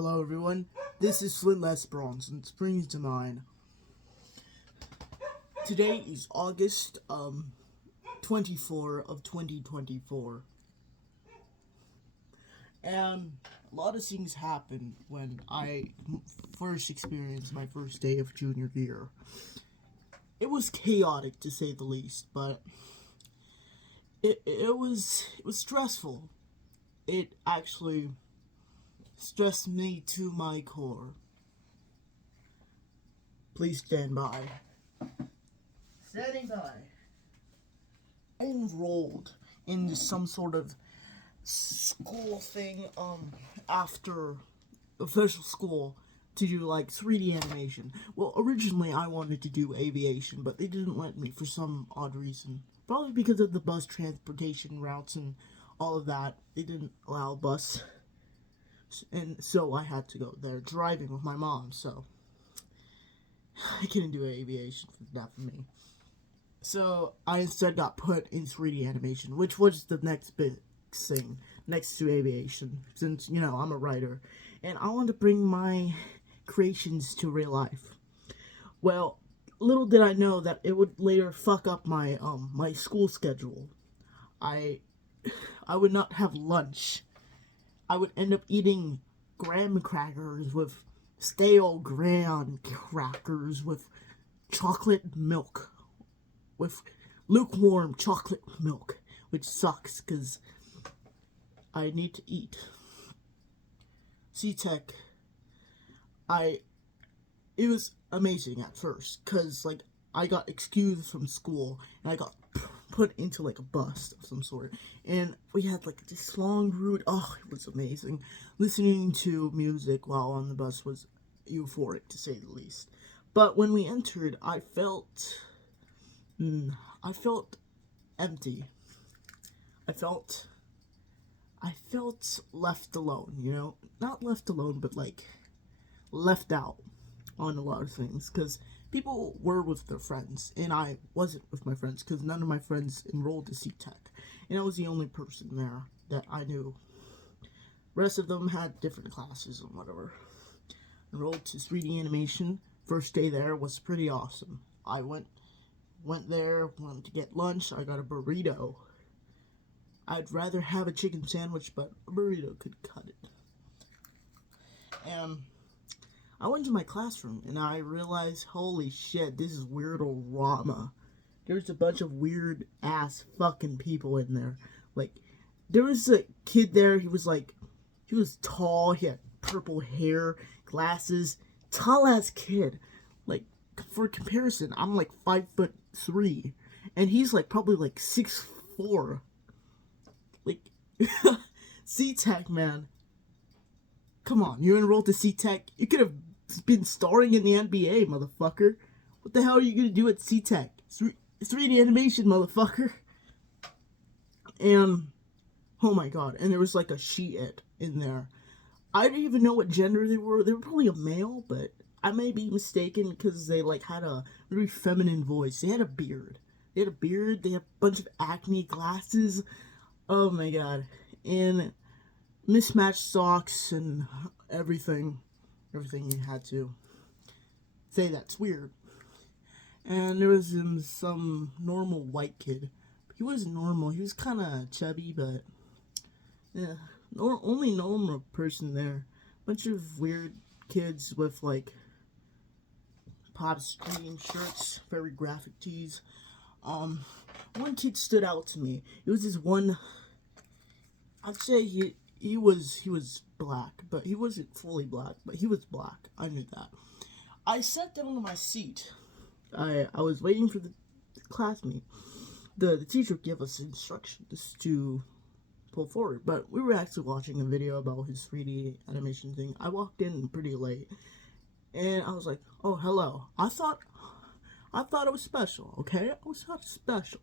Hello everyone, this is Flint Lesperance and Springs to Mind. Today is August 24 of 2024. And a lot of things happened when I first experienced my first day of junior year. It was chaotic to say the least, but it was stressful. It actually stressed me to my core. Please stand by. Standing by. I enrolled in some sort of school thing after official school to do like 3D animation. Well, originally I wanted to do aviation, but they didn't let me for some odd reason. Probably because of the bus transportation routes and all of that. They didn't allow bus. And so I had to go there driving with my mom, so I couldn't do aviation for that for me. So I instead got put in 3D animation, which was the next big thing next to aviation, since, you know, I'm a writer, and I wanted to bring my creations to real life. Well, little did I know that it would later fuck up my my school schedule. I would not have lunch. I would end up eating graham crackers with stale graham crackers with chocolate milk, with lukewarm chocolate milk, which sucks because I need to eat. C-Tech, it was amazing at first because like I got excused from school and I got put into like a bus of some sort, and we had like this long route. Oh, it was amazing. Listening to music while on the bus was euphoric to say the least. But when we entered, I felt empty. I felt left alone, you know? Not left alone, but like left out on a lot of things, because people were with their friends, and I wasn't with my friends, because none of my friends enrolled to C-Tech, and I was the only person there that I knew. Rest of them had different classes and whatever. Enrolled to 3D animation. First day there was pretty awesome. I went there, wanted to get lunch. I got a burrito. I'd rather have a chicken sandwich, but a burrito could cut it. And I went to my classroom, and I realized, holy shit, this is weirdo-rama. There's a bunch of weird-ass fucking people in there. Like, there was a kid there, he was tall, he had purple hair, glasses, tall-ass kid. Like, for comparison, I'm like 5'3", and he's like probably like 6'4". Like, C-Tech, man. Come on, you enrolled to C-Tech. You could have been starring in the NBA, motherfucker. What the hell are you gonna do at C-Tech? 3D animation, motherfucker. And, oh my god, and there was like a she-it in there. I didn't even know what gender they were. They were probably a male, but I may be mistaken because they like had a very feminine voice. They had a beard. They had a bunch of acne, glasses. Oh my god. And mismatched socks and everything you had to say that's weird. And there was some normal white kid. He wasn't normal. He was kind of chubby, but yeah, only normal person there. Bunch of weird kids with like pop stream shirts, very graphic tees. One kid stood out to me. It was this one. I'd say he was black, but he wasn't fully black, but he was black. I knew that. I sat down on my seat. I was waiting for the classmate. The teacher gave us instructions to pull forward, but we were actually watching a video about his 3D animation thing. I walked in pretty late, and I was like, oh, hello. I thought it was special, okay? I was not special.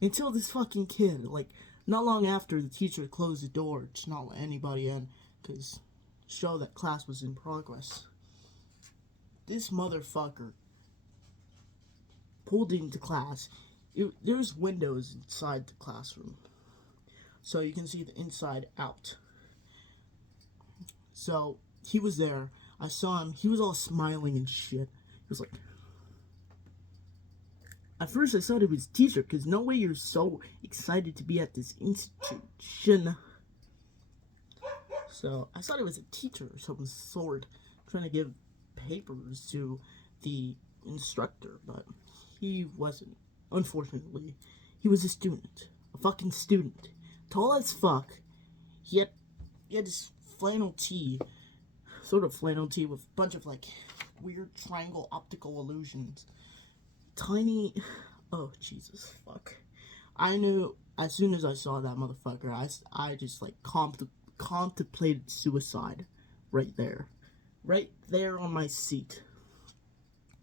Until this fucking kid, like, not long after the teacher closed the door to not let anybody in, because show that class was in progress. This motherfucker pulled into class. There's windows inside the classroom, so you can see the inside out. So he was there. I saw him. He was all smiling and shit. He was like, at first I thought it was a teacher, because no way you're so excited to be at this institution. So I thought it was a teacher of some sort, trying to give papers to the instructor, but he wasn't. Unfortunately, he was a student, a fucking student, tall as fuck. He had this flannel tee, sort of flannel tee with a bunch of like weird triangle optical illusions. Tiny, oh Jesus fuck! I knew as soon as I saw that motherfucker, I just like contemplated suicide, right there on my seat,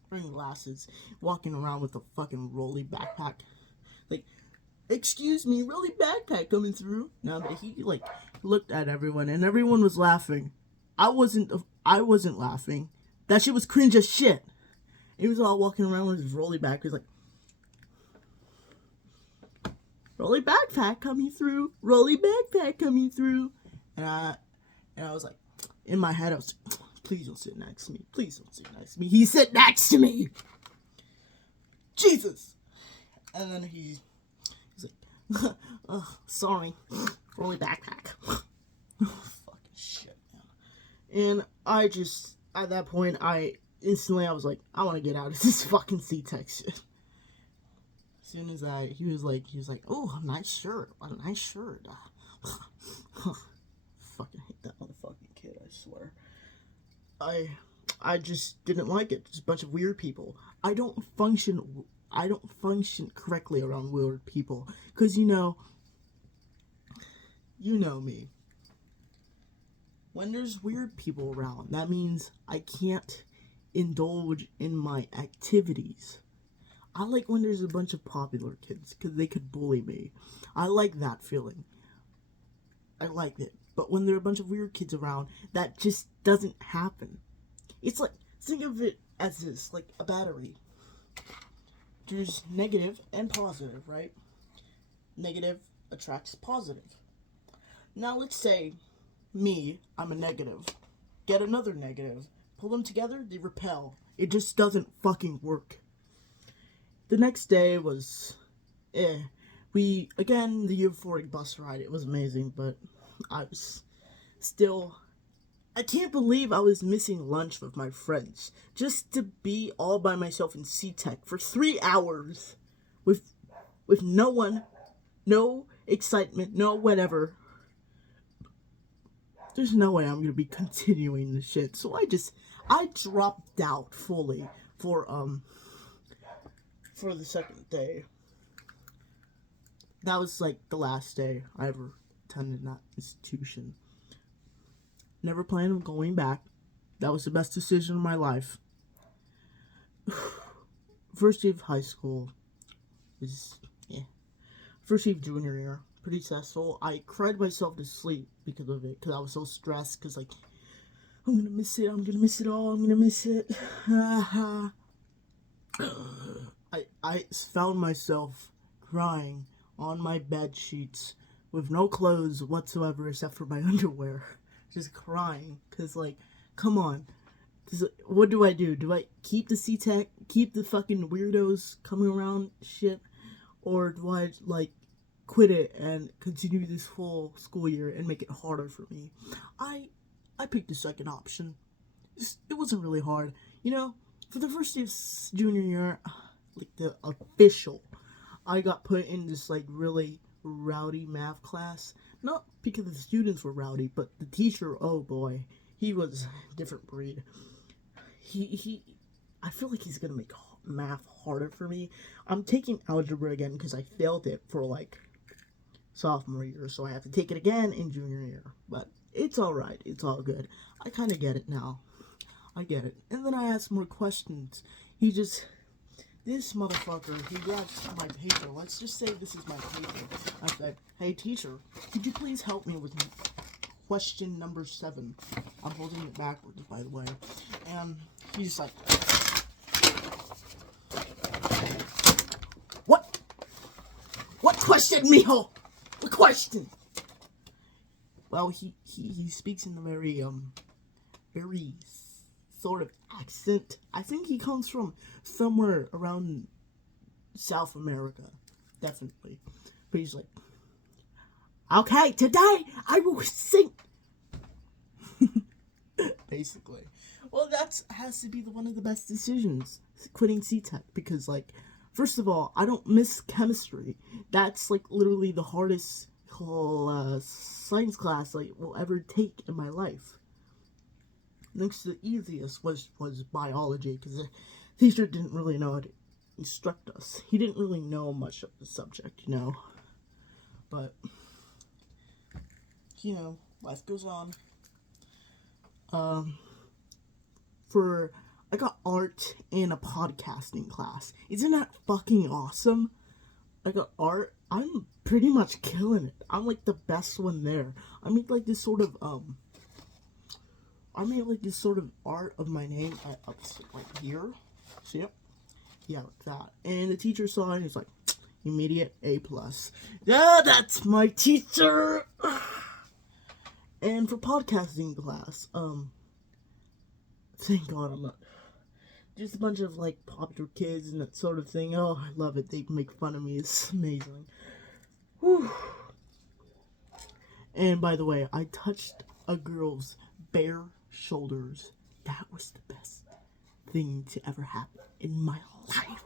wearing glasses, walking around with a fucking rolly backpack, like, excuse me, rolly backpack coming through. Now that he like looked at everyone and everyone was laughing, I wasn't laughing. That shit was cringe as shit. He was all walking around with his rolly back. He was like, rolly backpack coming through, rolly backpack coming through. And I was like, in my head, I was like, please don't sit next to me. Please don't sit next to me. He sat next to me. Jesus. And then he's like, oh, sorry. Rolly backpack. Fucking shit, man. And I just, at that point, I was like, I want to get out of this fucking C-Tech shit. As soon as he was like, oh, a nice shirt. Fucking hate that motherfucking kid, I swear. I just didn't like it. Just a bunch of weird people. I don't function correctly around weird people. Because, you know me. When there's weird people around, that means I can't indulge in my activities. I like when there's a bunch of popular kids, because they could bully me. I like that feeling. I like it. But when there are a bunch of weird kids around, that just doesn't happen. It's like, think of it as this, like a battery. There's negative and positive, right? Negative attracts positive. Now let's say me, I'm a negative. Get another negative. Pull them together, they repel. It just doesn't fucking work. The next day was, the euphoric bus ride, it was amazing, but I can't believe I was missing lunch with my friends, just to be all by myself in C-Tech for 3 hours, with no one, no excitement, no whatever. There's no way I'm gonna be continuing this shit, so I dropped out fully for the second day. That was like the last day I ever attended that institution. Never planned on going back. That was the best decision of my life. First year of high school was, First year of junior year, pretty stressful. I cried myself to sleep because of it, because I was so stressed, because like, I'm gonna miss it all, I'm gonna miss it. I found myself crying on my bed sheets with no clothes whatsoever except for my underwear. Just crying, because like, come on. What do I do? Do I keep the C-Tech, keep the fucking weirdos coming around shit? Or do I like quit it and continue this whole school year and make it harder for me? I picked the second option. It wasn't really hard. You know, for the first day of junior year, like the official, I got put in this like really rowdy math class. Not because the students were rowdy, but the teacher, oh boy, he was a different breed. I feel like he's gonna make math harder for me. I'm taking algebra again because I failed it for like sophomore year, so I have to take it again in junior year. But it's alright, it's all good. I kind of get it now. I get it. And then I asked more questions. This motherfucker, he grabs my paper. Let's just say this is my paper. I said, hey teacher, could you please help me with question number 7? I'm holding it backwards, by the way. And he's like, what? What question, mijo? What question? Well, he speaks in a very, very sort of accent. I think he comes from somewhere around South America, definitely. But he's like, okay, today I will sing. Basically. Well, that's has to be one of the best decisions, quitting C-Tech, because, like, first of all, I don't miss chemistry. That's, like, literally the hardest science class I will ever take in my life. Next to the easiest was biology, because the teacher didn't really know how to instruct us. He didn't really know much of the subject, you know. But, you know, life goes on. I got art in a podcasting class. Isn't that fucking awesome? I got art. I'm pretty much killing it. I'm like the best one there. I made like this sort of art of my name up right here. See it? Yeah, like that. And the teacher saw it and he's like, immediate A+. Yeah, that's my teacher. And for podcasting class, thank God I'm not just a bunch of like popular kids and that sort of thing. Oh, I love it. They make fun of me. It's amazing. Whew. And by the way, I touched a girl's bare shoulders. That was the best thing to ever happen in my life.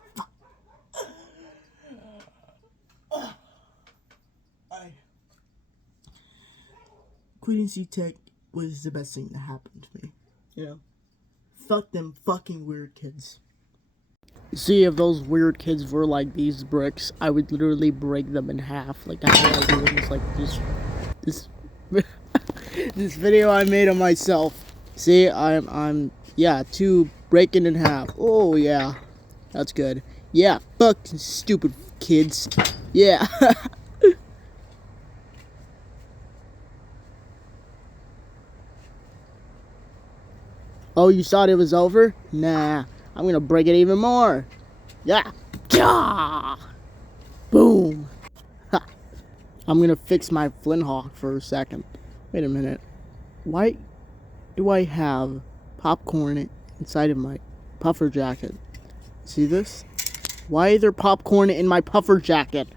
Quitting C-Tech was the best thing that happened to me. You know? Fuck them fucking weird kids. See, if those weird kids were like these bricks, I would literally break them in half. Like, that's what I do. It's like this this video I made of myself. See, I'm two breaking in half. Oh yeah, that's good. Yeah, fuck stupid kids. Yeah. Oh, you thought it was over? Nah, I'm gonna break it even more. Yeah. Gah! Boom. Ha. I'm gonna fix my Flint Hawk for a second. Wait a minute. Why do I have popcorn inside of my puffer jacket? See this? Why is there popcorn in my puffer jacket?